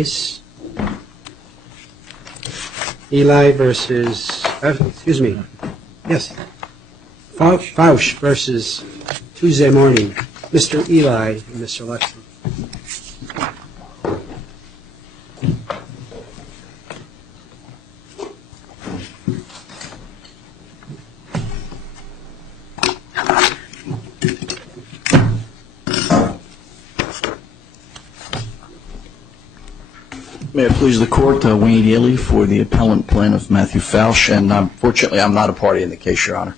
case. Eli versus, excuse me, yes, Faush versus Tuesday Morning. Mr. Eli and Mr. Lexton. May it please the Court, Wayne Ely for the appellant plaintiff Matthew Faush, and unfortunately I'm not a party in the case, Your Honor.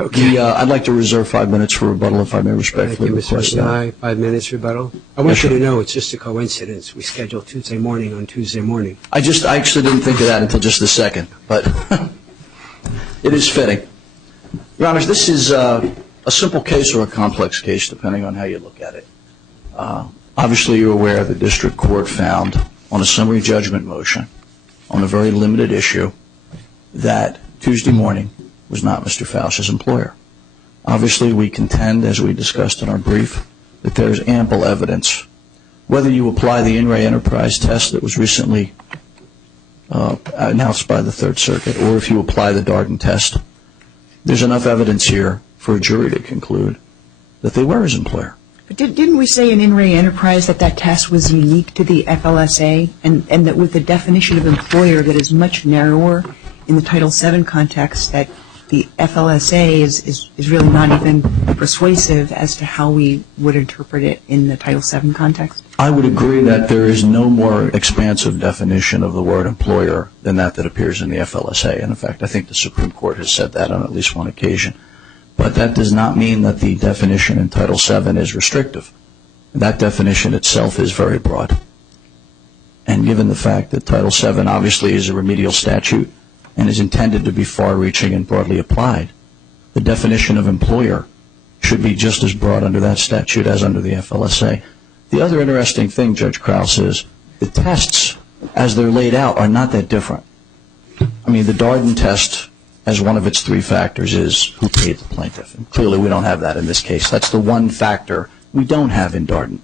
Okay. I'd like to reserve 5 minutes for rebuttal, if I may respectfully request that. Thank you, Mr. Eli. 5 minutes rebuttal. I want you to know it's just a coincidence. We scheduled Tuesday morning on Tuesday morning. I actually didn't think of that until just a second, but it is fitting. Your Honors, this is a simple case or a complex case, depending on how you look at it. Obviously, you're aware the district court found on a summary judgment motion on a very limited issue that Tuesday Morning was not Mr. Faush's employer. Obviously, we contend, as we discussed in our brief, that there is ample evidence. Whether you apply the In Re Enterprise test that was recently announced by the Third Circuit, or if you apply the Darden test, there's enough evidence here for a jury to conclude that they were his employer. But didn't we say in Re Enterprise that test was unique to the FLSA and that with the definition of employer that is much narrower in the Title VII context, that the FLSA is really not even persuasive as to how we would interpret it in the Title VII context? I would agree that there is no more expansive definition of the word employer than that appears in the FLSA. And in fact, I think the Supreme Court has said that on at least one occasion. But that does not mean that the definition in Title VII is restrictive. That definition itself is very broad. And given the fact that Title VII obviously is a remedial statute and is intended to be far-reaching and broadly applied, the definition of employer should be just as broad under that statute as under the FLSA. The other interesting thing, Judge Krause, is the tests, as they're laid out, are not that different. I mean, the Darden test, as one of its three factors, is who paid the plaintiff. And clearly we don't have that in this case. That's the one factor we don't have in Darden.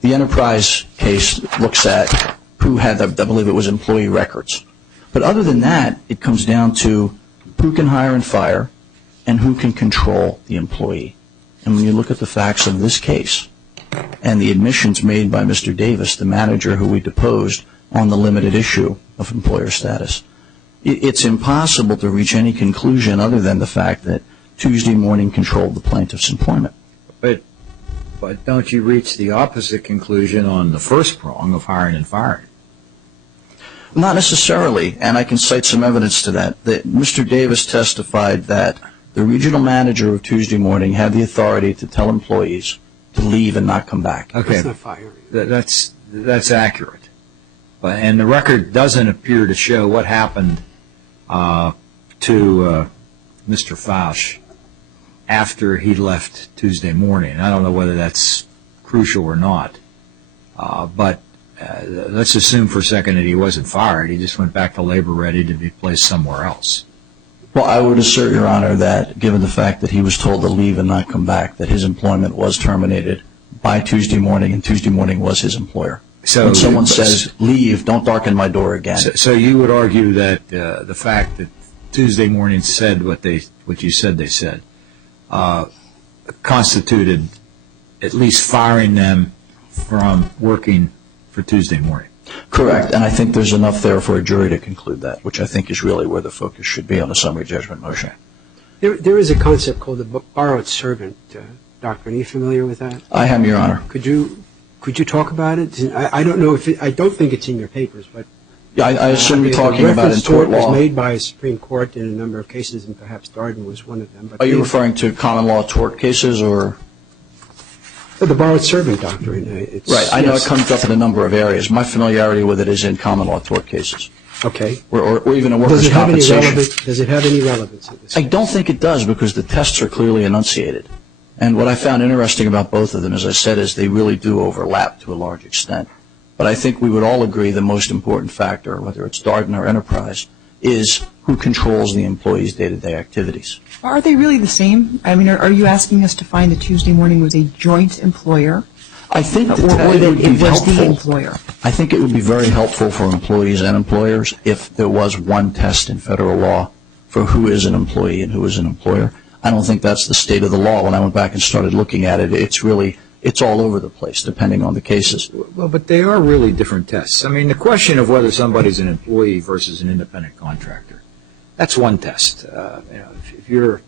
The Enterprise case looks at who had, I believe it was employee records. But other than that, it comes down to who can hire and fire and who can control the employee. And when you look at the facts of this case and the admissions made by Mr. Davis, the manager who we deposed on the limited issue of employer status, it's impossible to reach any conclusion other than the fact that Tuesday Morning controlled the plaintiff's employment. But don't you reach the opposite conclusion on the first prong of hiring and firing? Not necessarily, and I can cite some evidence to that. Mr. Davis testified that the regional manager of Tuesday Morning had the authority to tell employees to leave and not come back. Okay, that's accurate. And the record doesn't appear to show what happened to Mr. Faush after he left Tuesday Morning. I don't know whether that's crucial or not, but let's assume for a second that he wasn't fired. He just went back to labor ready to be placed somewhere else. Well, I would assert, Your Honor, that given the fact that he was told to leave and not come back, that his employment was terminated by Tuesday Morning, and Tuesday Morning was his employer. So when someone says, leave, don't darken my door again. So you would argue that the fact that Tuesday Morning said what you said they said constituted at least firing them from working for Tuesday Morning. Correct, and I think there's enough there for a jury to conclude that, which I think is really where the focus should be on the summary judgment motion. There is a concept called the borrowed servant doctrine. Are you familiar with that? I am, Your Honor. Could you talk about it? I don't know if I don't think it's in your papers, but yeah, I assume you're talking about in tort law. It was made by a Supreme Court in a number of cases, and perhaps Darden was one of them. But are you referring to common law tort cases or? The borrowed servant doctrine. Right, I know it comes up in a number of areas. My familiarity with it is in common law tort cases. Okay. Or even a workers' compensation. Does it have any relevance in this? I don't think it does because the tests are clearly enunciated. And what I found interesting about both of them, as I said, is they really do overlap to a large extent. But I think we would all agree the most important factor, whether it's Darden or Enterprise, is who controls the employee's day-to-day activities. Are they really the same? I mean, are you asking us to find that Tuesday Morning was a joint employer? I think or that that it would be it was helpful. the employer? I think it would be very helpful for employees and employers if there was one test in federal law for who is an employee and who is an employer. I don't think that's the state of the law. When I went back and started looking at it, it's all over the place depending on the cases. Well, but they are really different tests. I mean, the question of whether somebody's an employee versus an independent contractor, that's one test. If you're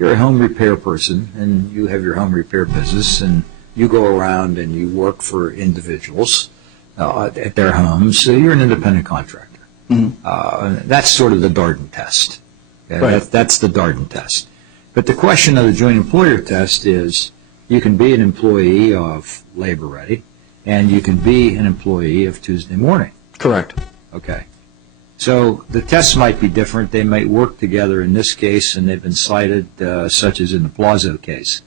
a home repair person and you have your home repair business and you go around and you work for individuals at their homes, so you're an independent contractor. Mm-hmm. That's sort of the Darden test. Okay? Right. That's the Darden test. But the question of the joint employer test is you can be an employee of Labor Ready and you can be an employee of Tuesday Morning. Correct. Okay. So the tests might be different. They might work together in this case, and they've been cited, such as in the Plazo case.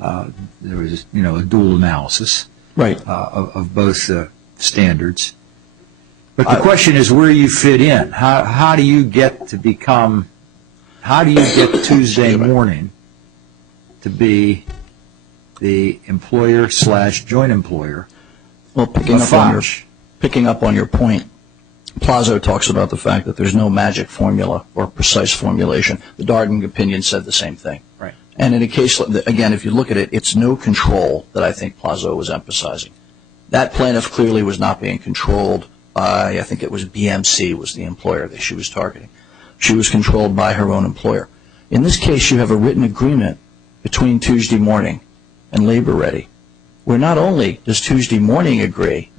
There was, a dual analysis of both standards. But the question is where you fit in. How do you get Tuesday Morning to be the employer/joint employer? Well, picking up on your point, Plazo talks about the fact that there's no magic formula or precise formulation. The Darden opinion said the same thing. Right. And in a case, again, if you look at it, it's no control that I think Plazo was emphasizing. That plaintiff clearly was not being controlled by, I think it was BMC was the employer that she was targeting. She was controlled by her own employer. In this case, you have a written agreement between Tuesday Morning and Labor Ready, where not only does Tuesday Morning agree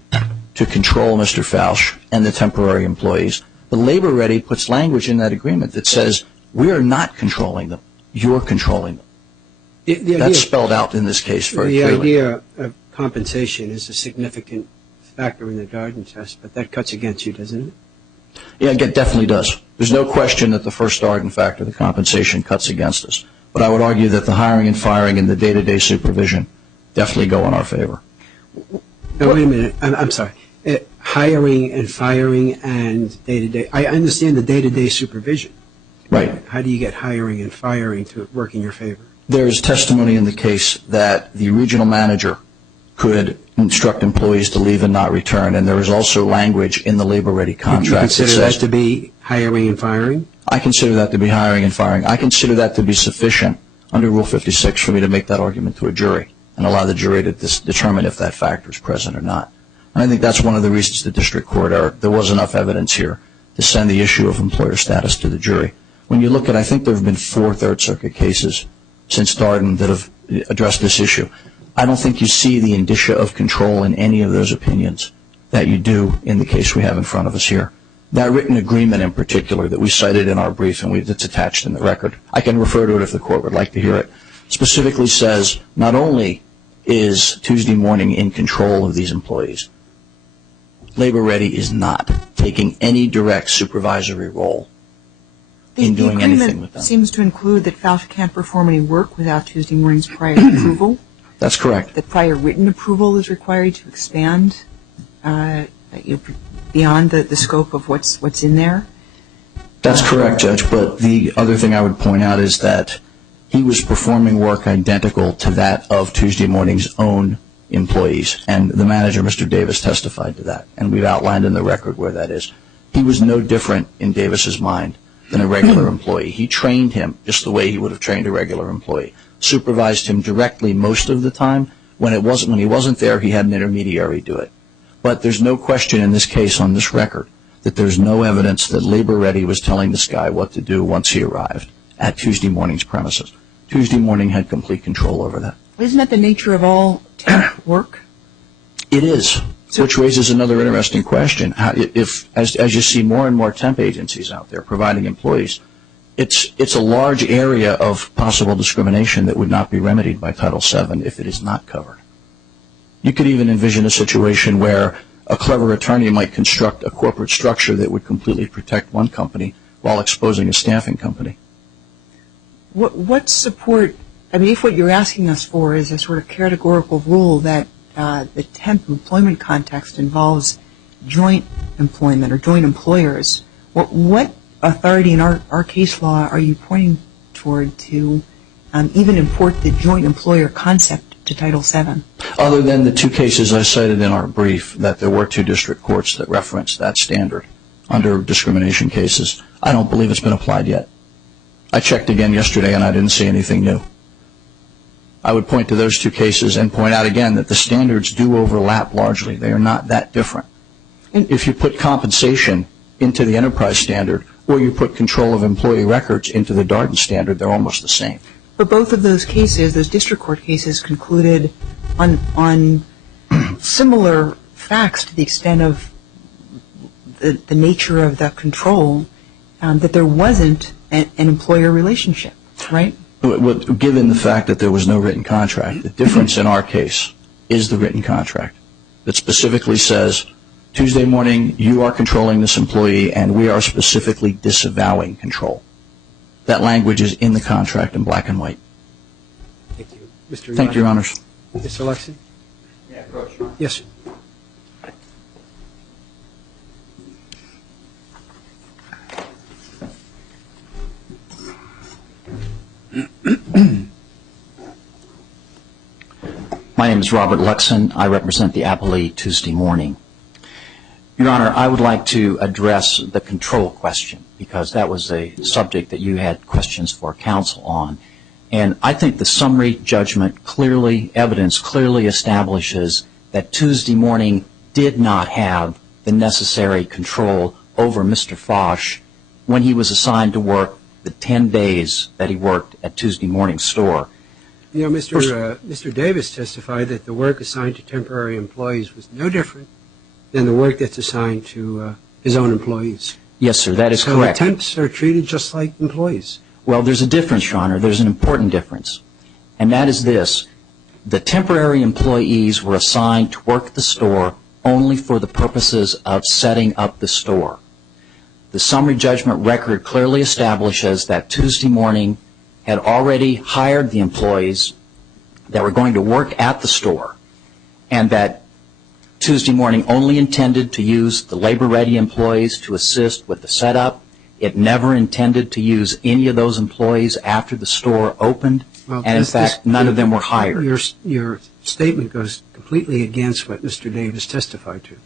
to control Mr. Faush and the temporary employees, but Labor Ready puts language in that agreement that says, we are not controlling them, you're controlling them. That's spelled out in this case very clearly. The idea of compensation is a significant factor in the Darden test, but that cuts against you, doesn't it? Yeah, it definitely does. There's no question that the first Darden factor, the compensation, cuts against us. But I would argue that the hiring and firing and the day-to-day supervision definitely go in our favor. No, wait a minute. I'm sorry. Hiring and firing and day-to-day. I understand the day-to-day supervision. Right. How do you get hiring and firing to work in your favor? There is testimony in the case that the regional manager could instruct employees to leave and not return, and there is also language in the Labor Ready contract You consider that says, that to be hiring and firing? I consider that to be hiring and firing. I consider that to be sufficient under Rule 56 for me to make that argument to a jury and allow the jury to determine if that factor is present or not. And I think that's one of the reasons the district court, there was enough evidence here to send the issue of employer status to the jury. When you look at, I think there have been 4 Third Circuit cases since Darden that have addressed this issue. I don't think you see the indicia of control in any of those opinions that you do in the case we have in front of us here. That written agreement in particular that we cited in our brief and it's attached in the record, I can refer to it if the court would like to hear it, specifically says not only is Tuesday Morning in control of these employees, Labor Ready is not taking any direct supervisory role in doing anything with them. The agreement seems to include that Faush can't perform any work without Tuesday Morning's prior approval. That's correct. That prior written approval is required to expand beyond the scope of what's in there. That's correct, Judge, but the other thing I would point out is that he was performing work identical to that of Tuesday Morning's own employees, and the manager, Mr. Davis, testified to that, and we've outlined in the record where that is. He was no different in Davis's mind than a regular employee. He trained him just the way he would have trained a regular employee, supervised him directly most of the time. When he wasn't there, he had an intermediary do it. But there's no question in this case on this record that there's no evidence that Labor Ready was telling this guy what to do once he arrived at Tuesday Morning's premises. Tuesday Morning had complete control over that. Isn't that the nature of all temp work? It is, which raises another interesting question. As you see more and more temp agencies out there providing employees, it's a large area of possible discrimination that would not be remedied by Title VII if it is not covered. You could even envision a situation where a clever attorney might construct a corporate structure that would completely protect one company while exposing a staffing company. What support, if what you're asking us for is a sort of categorical rule that the temp employment context involves joint employment or joint employers, what authority in our case law are you pointing toward to even import the joint employer concept to Title VII? Other than the two cases I cited in our brief, that there were two district courts that referenced that standard under discrimination cases, I don't believe it's been applied yet. I checked again yesterday and I didn't see anything new. I would point to those two cases and point out again that the standards do overlap largely. They are not that different. And if you put compensation into the enterprise standard or you put control of employee records into the Darden standard, they're almost the same. But both of those cases, those district court cases, concluded on similar facts to the extent of the nature of the control, that there wasn't an employer relationship, right? Given the fact that there was no written contract, the difference in our case is the written contract that specifically says, Tuesday morning, you are controlling this employee and we are specifically disavowing control. That language is in the contract in black and white. Thank you. Mr. Thank you, Your Honors. Mr. Lexi? Yeah, Coach. Yes, sir. My name is Robert Luxon. I represent the appellee Tuesday Morning. Your Honor, I would like to address the control question because that was a subject that you had questions for counsel on. And I think the summary judgment evidence clearly establishes that Tuesday Morning did not have the necessary control over Mr. Faush when he was assigned to work the 10 days that he worked at Tuesday Morning's store. You know, Mr. Davis testified that the work assigned to temporary employees was no different than the work that's assigned to his own employees. Yes, sir, that is correct. So temps are treated just like employees. Well, there's a difference, Your Honor. There's an important difference. And that is this. The temporary employees were assigned to work at the store only for the purposes of setting up the store. The summary judgment record clearly establishes that Tuesday Morning had already hired the employees that were going to work at the store and that Tuesday Morning only intended to use the labor-ready employees to assist with the setup. It never intended to use any of those employees after the store opened, and in fact, none of them were hired. Your statement goes completely against what Mr. Davis testified to.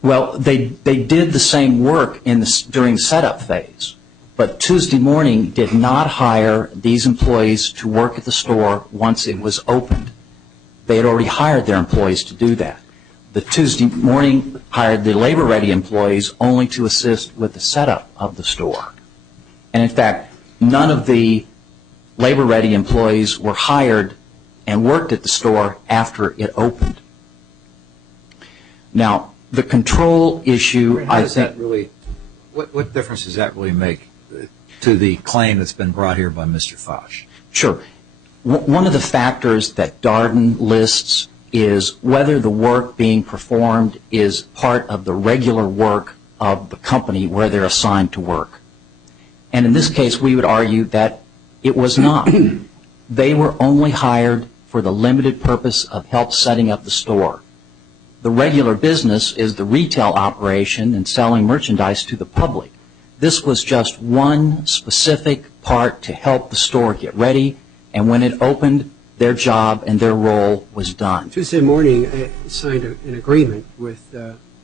Well, they did the same work during the setup phase, but Tuesday Morning did not hire these employees to work at the store once it was opened. They had already hired their employees to do that. The Tuesday Morning hired the labor-ready employees only to assist with the setup of the store. And in fact, none of the labor-ready employees were hired and worked at the store after it opened. Now, the control issue, I think... What difference does that really make to the claim that's been brought here by Mr. Faush? Sure. One of the factors that Darden lists is whether the work being performed is part of the regular work of the company where they're assigned to work. And in this case, we would argue that it was not. They were only hired for the limited purpose of help setting up the store. The regular business is the retail operation and selling merchandise to the public. This was just one specific part to help the store get ready, and when it opened, their job and their role was done. Tuesday Morning signed an agreement with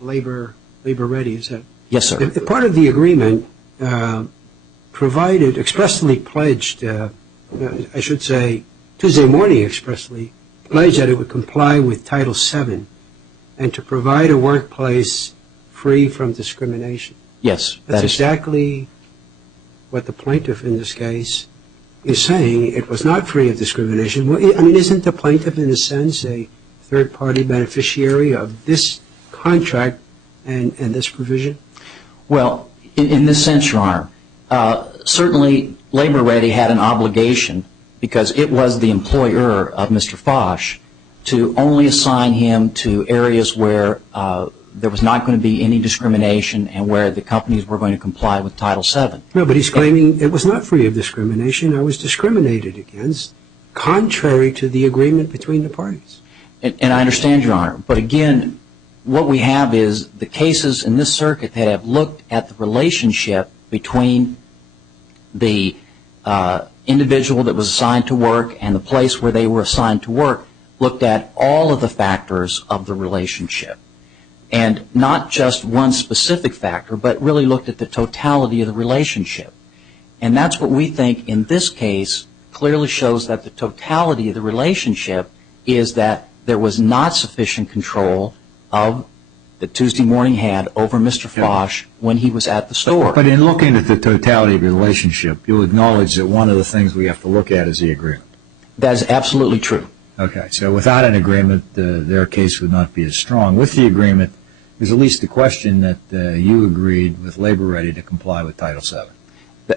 Labor Ready. Is that? Yes, sir. Part of the agreement expressly pledged, I should say, Tuesday Morning expressly pledged that it would comply with Title VII and to provide a workplace free from discrimination. Yes. That's exactly what the plaintiff in this case is saying. It was not free of discrimination. I mean, isn't the plaintiff, in a sense, a third-party beneficiary of this contract and this provision? Well, in this sense, Your Honor, certainly Labor Ready had an obligation, because it was the employer of Mr. Faush, to only assign him to areas where there was not going to be any discrimination and where the companies were going to comply with Title VII. No, but he's claiming it was not free of discrimination. I was discriminated against, contrary to the agreement between the parties. And I understand, Your Honor. But again, what we have is the cases in this circuit that have looked at the relationship between the individual that was assigned to work and the place where they were assigned to work. looked at all of the factors of the relationship, and not just one specific factor, but really looked at the totality of the relationship. And that's what we think in this case clearly shows that the totality of the relationship is that there was not sufficient control of that Tuesday Morning had over Mr. Faush when he was at the store. But in looking at the totality of the relationship, you'll acknowledge that one of the things we have to look at is the agreement. That is absolutely true. Okay, so without an agreement, their case would not be as strong. With the agreement, there's at least the question that you agreed with Labor Ready to comply with Title VII.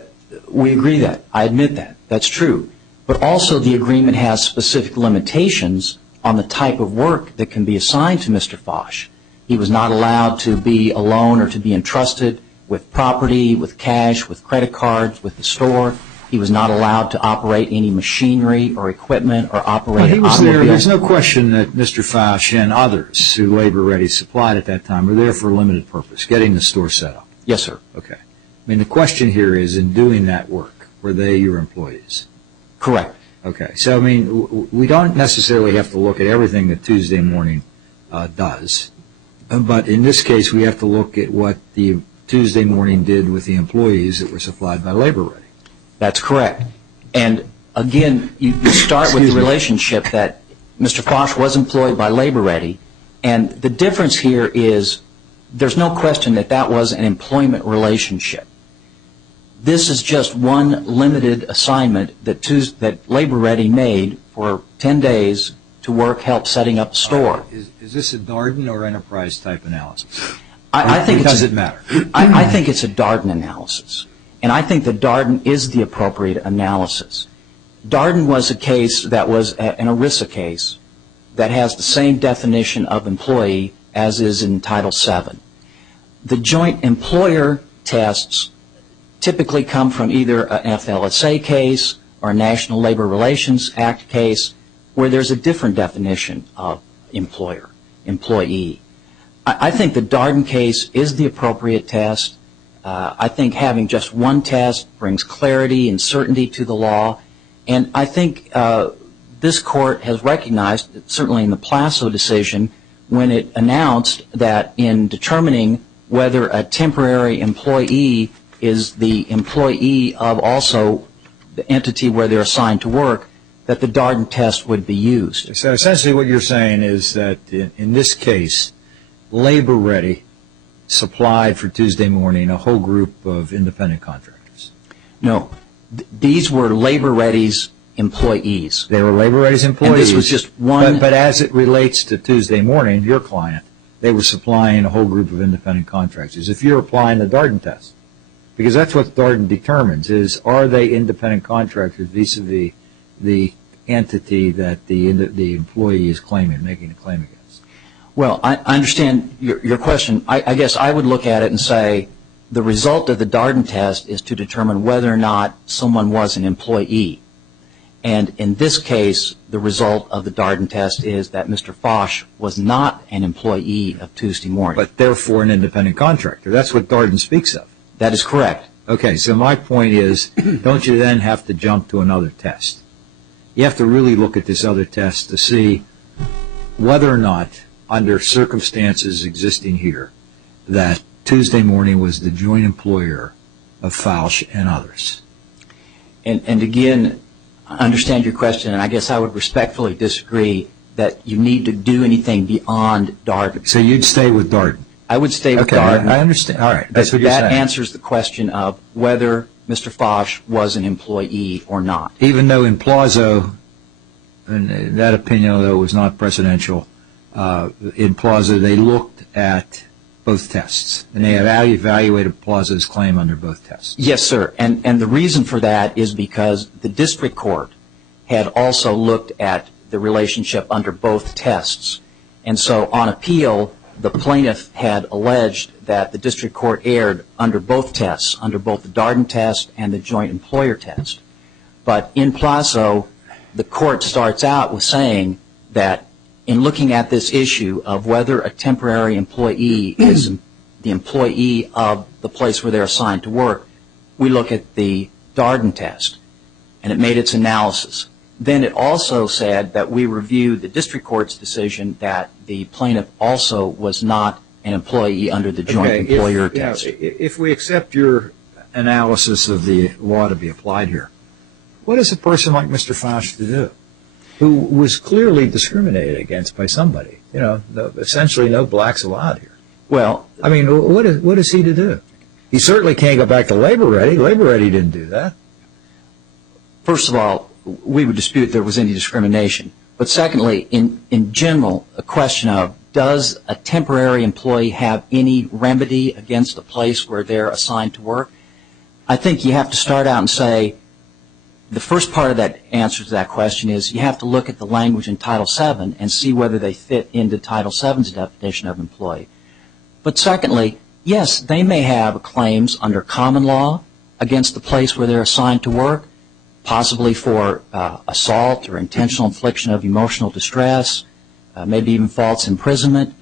We agree that. I admit that. That's true. But also the agreement has specific limitations on the type of work that can be assigned to Mr. Faush. He was not allowed to be alone or to be entrusted with property, with cash, with credit cards, with the store. He was not allowed to operate any machinery or equipment or operate an automobile. There's no question that Mr. Faush and others who Labor Ready supplied at that time were there for a limited purpose, getting the store set up. Yes, sir. Okay. I mean, the question here is, in doing that work, were they your employees? Correct. Okay. So, I mean, we don't necessarily have to look at everything that Tuesday Morning does. But in this case, we have to look at what the Tuesday Morning did with the employees that were supplied by Labor Ready. That's correct. And again, you start with the relationship that Mr. Faush was employed by Labor Ready, and the difference here is there's no question that that was an employment relationship. This is just one limited assignment that Labor Ready made for 10 days to work help setting up a store. Is this a Darden or Enterprise type analysis? Does it matter? I think it's a Darden analysis. And I think that Darden is the appropriate analysis. Darden was a case that was an ERISA case that has the same definition of employee as is in Title VII. The joint employer tests typically come from either an FLSA case or a National Labor Relations Act case where there's a different definition of employee. I think the Darden case is the appropriate test. I think having just one test brings clarity and certainty to the law. And I think this court has recognized, certainly in the Plasso decision, when it announced that in determining whether a temporary employee is the employee of also the entity where they're assigned to work, that the Darden test would be used. So essentially what you're saying is that in this case, Labor Ready supplied for Tuesday Morning a whole group of independent contractors. No. These were Labor Ready's employees. They were Labor Ready's employees. And this was just one. But as it relates to Tuesday Morning, your client, they were supplying a whole group of independent contractors. If you're applying the Darden test, because that's what Darden determines, is are they independent contractors vis-a-vis the entity that the employee is making a claim against? Well, I understand your question. I guess I would look at it and say the result of the Darden test is to determine whether or not someone was an employee. And in this case, the result of the Darden test is that Mr. Faush was not an employee of Tuesday Morning. But therefore an independent contractor. That's what Darden speaks of. That is correct. Okay, so my point is, don't you then have to jump to another test? You have to really look at this other test to see whether or not, under circumstances existing here, that Tuesday Morning was the joint employer of Faush and others. And again, I understand your question, and I guess I would respectfully disagree that you need to do anything beyond Darden. So you'd stay with Darden? I would stay with Okay, Darden. I understand. All right, that's what you're saying. That answers the question of whether Mr. Faush was an employee or not. Even though in Plazo, and that opinion, though, was not precedential, in Plazo they looked at both tests, and they evaluated Plazo's claim under both tests. Yes, sir. And the reason for that is because the district court had also looked at the relationship under both tests. And so on appeal, the plaintiff had alleged that the district court erred under both tests, under both the Darden test and the joint employer test. But in Plazo, the court starts out with saying that in looking at this issue of whether a temporary employee is the employee of the place where they're assigned to work, we look at the Darden test, and it made its analysis. then it also said that we reviewed the district court's decision that the plaintiff also was not an employee under the joint employer test. If we accept your analysis of the law to be applied here, what is a person like Mr. Faush to do, who was clearly discriminated against by somebody? Essentially no blacks allowed here. Well, I mean, what is he to do? He certainly can't go back to Labor Ready. Labor Ready didn't do that. First of all, we would dispute there was any discrimination. But secondly, in general, a question of does a temporary employee have any remedy against the place where they're assigned to work? I think you have to start out and say the first part of that answer to that question is you have to look at the language in Title VII and see whether they fit into Title VII's definition of employee. But secondly, yes, they may have claims under common law against the place where they're assigned to work, possibly for assault or intentional infliction of emotional distress, maybe even false imprisonment.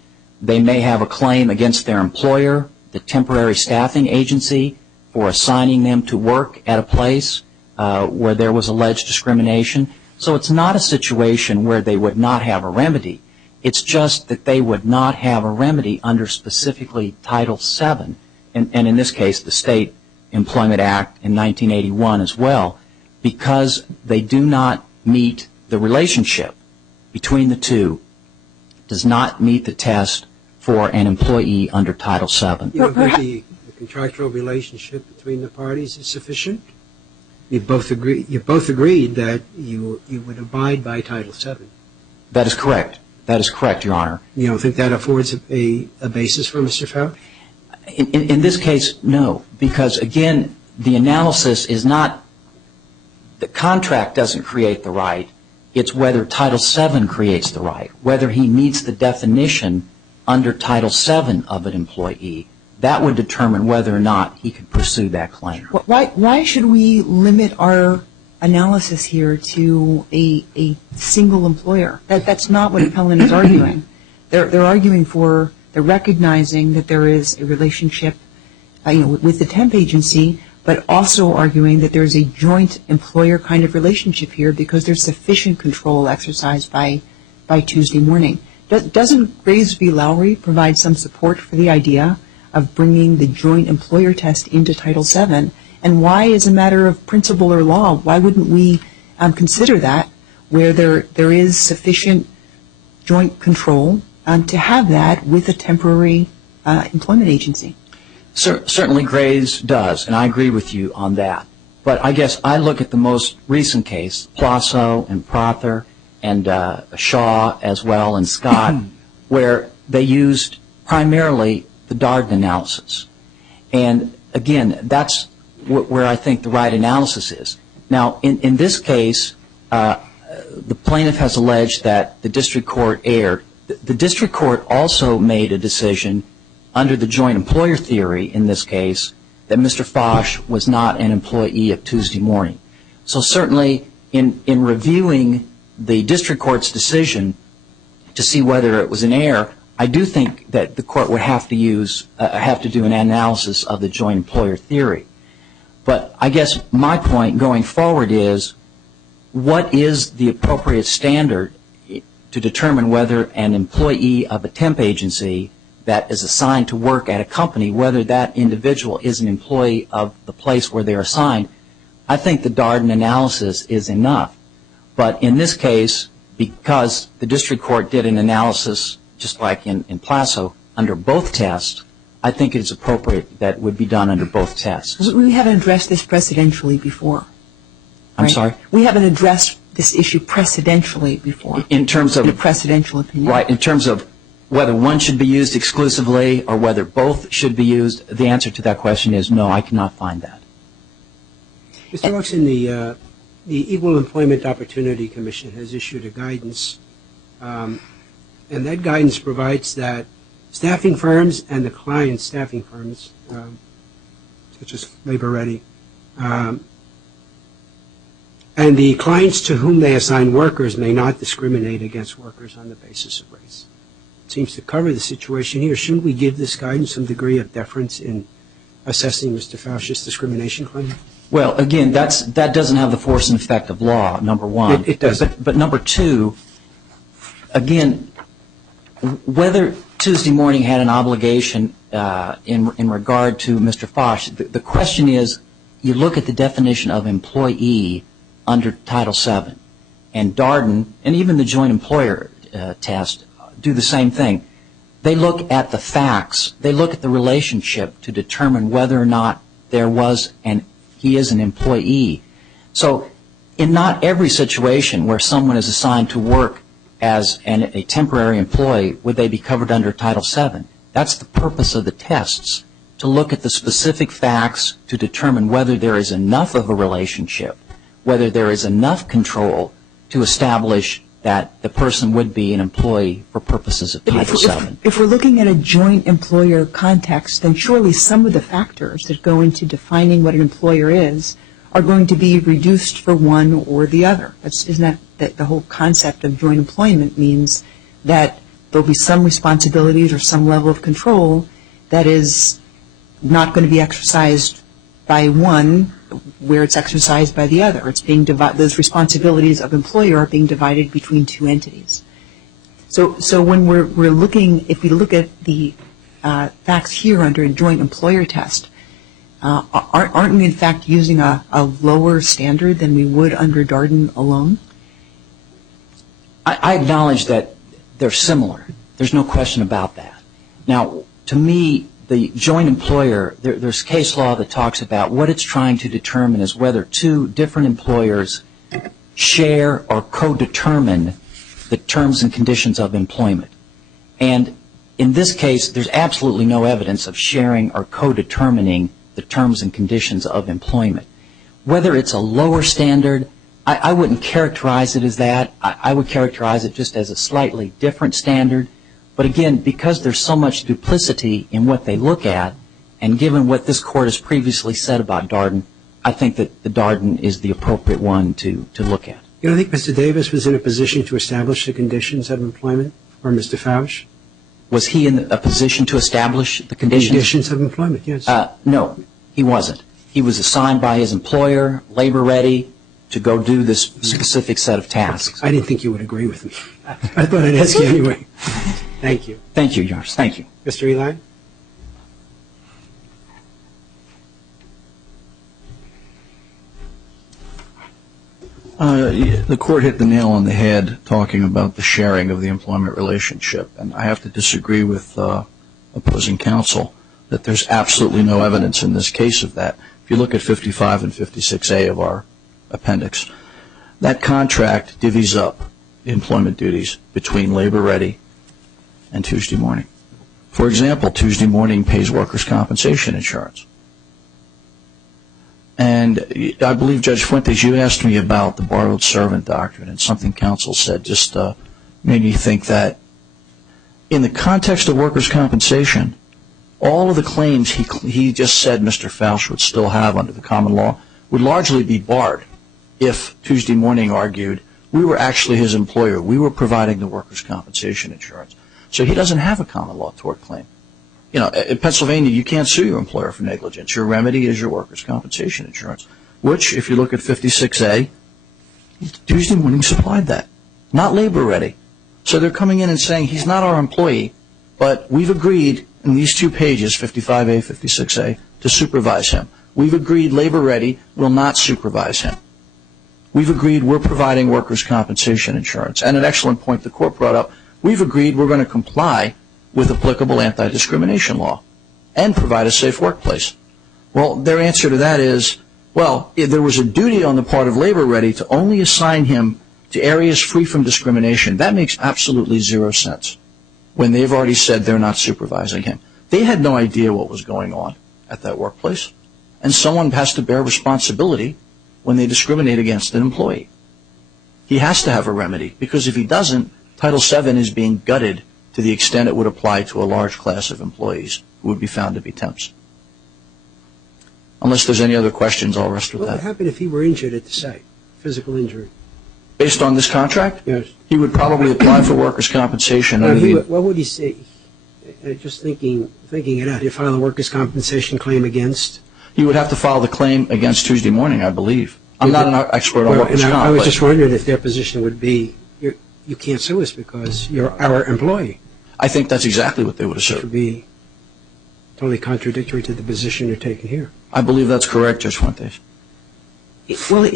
They may have a claim against their employer, the temporary staffing agency, for assigning them to work at a place where there was alleged discrimination. So it's not a situation where they would not have a remedy. It's just that they would not have a remedy under specifically Title VII, and in this case the State Employment Act in 1981 as well, because they do not meet the relationship between the two, does not meet the test for an employee under Title VII. You don't think the contractual relationship between the parties is sufficient? You both agreed that you would abide by Title VII. That is correct. That is correct, Your Honor. You don't think that affords a basis for Mr. Faush? In this case, no, because again, the analysis is not, the contract doesn't create the right, it's whether Title VII creates the right, whether he meets the definition under Title VII of an employee. That would determine whether or not he could pursue that claim. Why should we limit our analysis here to a single employer? That's not what Appellant is arguing. They're arguing for, they're recognizing that there is a relationship with the temp agency, but also arguing that there's a joint employer kind of relationship here because there's sufficient control exercised by Tuesday morning. Doesn't Graves v. Lowry provide some support for the idea of bringing the joint employer test into Title VII? And why, as a matter of principle or law, why wouldn't we consider that where there is sufficient joint control to have that with a temporary employment agency? Certainly Graves does, and I agree with you on that. But I guess I look at the most recent case, Plasso and Prother and Shaw as well and Scott, where they used primarily the Darden analysis. And again, that's where I think the right analysis is. Now, in this case, the plaintiff has alleged that the district court erred. The district court also made a decision under the joint employer theory in this case that Mr. Faush was not an employee of Tuesday morning. So certainly in reviewing the district court's decision to see whether it was an error, I do think that the court would have to do an analysis of the joint employer theory. But I guess my point going forward is, what is the appropriate standard to determine whether an employee of a temp agency that is assigned to work at a company, whether that individual is an employee of the place where they're assigned? I think the Darden analysis is enough. But in this case, because the district court did an analysis, just like in Plasso, under both tests, I think it's appropriate that it would be done under both tests. We haven't addressed this precedentially before. I'm right? sorry? We haven't addressed this issue precedentially before. In terms of a precedential opinion. Right. In terms of whether one should be used exclusively or whether both should be used, the answer to that question is no, I cannot find that. Mr. Oxon, the Equal Employment Opportunity Commission has issued a guidance, and that guidance provides that staffing firms and the client staffing firms, such as Labor Ready, and the clients to whom they assign workers may not discriminate against workers on the basis of race. It seems to cover the situation here. Shouldn't we give this guidance some degree of deference in assessing Mr. Faush's discrimination claim? Well, again, that doesn't have the force and effect of law, number one. It doesn't. But number two, again, whether Tuesday Morning had an obligation in regard to Mr. Faush, the question is, you look at the definition of employee under Title VII, and Darden, and even the joint employer test, do the same thing. They look at the facts. They look at the relationship to determine whether or not he is an employee. So in not every situation where someone is assigned to work as a temporary employee would they be covered under Title VII. That's the purpose of the tests, to look at the specific facts to determine whether there is enough of a relationship, whether there is enough control to establish that the person would be an employee for purposes of Title VII. If we're looking at a joint employer context, then surely some of the factors that go into defining what an employer is are going to be reduced for one or the other. Isn't that the whole concept of joint employment means that there'll be some responsibilities or some level of control that is not going to be exercised by one where it's exercised by the other. It's being those responsibilities of employer are being divided between two entities. So when we're looking, if we look at the facts here under a joint employer test, aren't we in fact using a lower standard than we would under Darden alone? I acknowledge that they're similar. There's no question about that. Now, to me, the joint employer, there's case law that talks about what it's trying to determine is whether two different employers share or co-determine the terms and conditions of employment. And in this case, there's absolutely no evidence of sharing or co-determining the terms and conditions of employment. Whether it's a lower standard, I wouldn't characterize it as that. I would characterize it just as a slightly different standard. But again, because there's so much duplicity in what they look at, and given what this Court has previously said about Darden, I think that the Darden is the appropriate one to look at. You don't think Mr. Davis was in a position to establish the conditions of employment for Mr. Faush? Was he in a position to establish the conditions? Conditions of employment, yes. No, he wasn't. He was assigned by his employer, labor ready, to go do this specific set of tasks. I didn't think you would agree with me. I thought I'd ask you anyway. Thank you. Thank you, Your Honor. Thank you. Mr. Eli? The Court hit the nail on the head talking about the sharing of the employment relationship, and I have to disagree with opposing counsel that there's absolutely no evidence in this case of that. If you look at 55 and 56A of our appendix, that contract divvies up the employment duties between labor ready and Tuesday Morning. For example, Tuesday Morning pays workers' compensation insurance. And I believe, Judge Fuentes, you asked me about the borrowed servant doctrine, and something counsel said just made me think that in the context of workers' compensation, all of the claims he just said Mr. Faush would still have under the common law would largely be barred if Tuesday Morning argued we were actually his employer. We were providing the workers' compensation insurance. So he doesn't have a common law tort claim. You know, in Pennsylvania, you can't sue your employer for negligence. Your remedy is your workers' compensation insurance, which, if you look at 56A, Tuesday Morning supplied that, not labor ready. So they're coming in and saying he's not our employee, but we've agreed in these two pages, 55A, 56A, to supervise him. We've agreed labor ready will not supervise him. We've agreed we're providing workers' compensation insurance. And an excellent point the Court brought up, we've agreed we're going to comply with applicable anti-discrimination law and provide a safe workplace. Well, their answer to that is, well, if there was a duty on the part of labor ready to only assign him to areas free from discrimination. That makes absolutely zero sense when they've already said they're not supervising him. They had no idea what was going on at that workplace, and someone has to bear responsibility when they discriminate against an employee. He has to have a remedy, because if he doesn't, Title VII is being gutted to the extent it would apply to a large class of employees who would be found to be temps. Unless there's any other questions, I'll rest with that. What would happen if he were injured at the site, physical injury? Based on this contract? Yes. He would probably apply for workers' compensation. What would he say? Just thinking it out, you file a workers' compensation claim against? You would have to file the claim against Tuesday morning, I believe. I'm not an expert on workers' comp. I was just wondering if their position would be, you can't sue us because you're our employee. I think that's exactly what they would Which assert. would be totally contradictory to the position you're taking here. I believe that's correct, Judge Fuentes. Well,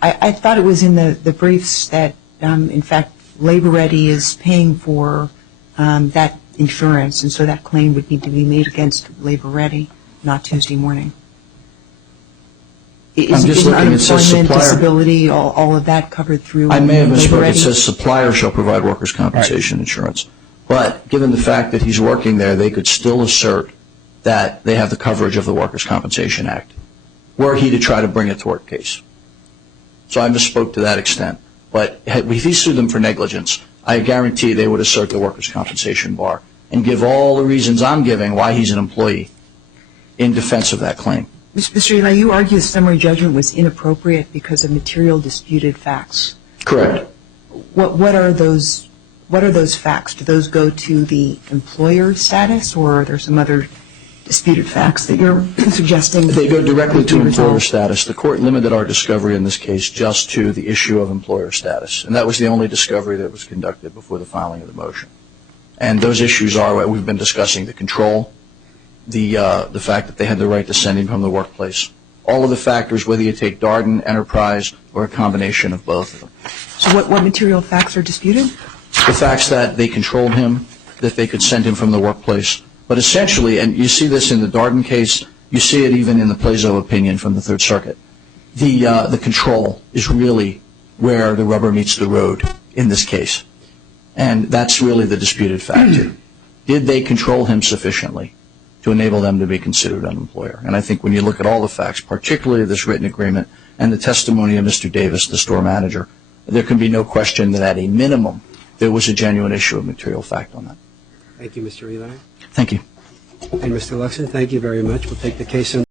I thought it was in the briefs that, in fact, Labor Ready is paying for that insurance, and so that claim would need to be made against Labor Ready, not Tuesday morning. I'm just looking, it says unemployment, supplier. disability, all of that covered through I may have Labor misspoke. It Ready? says supplier shall provide workers' compensation insurance. But given the fact that he's working there, they could still assert that they have the coverage of the Workers' Compensation Act, were he to try to bring a tort case. So I misspoke to that extent. But if he sued them for negligence, I guarantee they would assert the workers' compensation bar and give all the reasons I'm giving why he's an employee in defense of that claim. Mr. Eli, you argue the summary judgment was inappropriate because of material disputed facts. Correct. What are those facts? Do those go to the employer status, or are there some other disputed facts that you're suggesting? They go directly to be employer resolved? status. The court limited our discovery in this case just to the issue of employer status, and that was the only discovery that was conducted before the filing of the motion. And those issues are what we've been discussing: the control, the fact that they had the right to send him from the workplace, all of the factors, whether you take Darden, Enterprise, or a combination of both of them. So what material facts are disputed? The facts that they controlled him, that they could send him from the workplace. But essentially, and you see this in the Darden case, you see it even in the Plazo opinion from the Third Circuit, the control is really where the rubber meets the road in this case. And that's really the disputed fact here. Did they control him sufficiently to enable them to be considered an employer? And I think when you look at all the facts, particularly this written agreement and the testimony of Mr. Davis, the store manager, there can be no question that at a minimum there was a genuine issue of material fact on that. Thank you, Mr. Eli. Thank you. And Mr. Luxon, thank you very much. We'll take the case on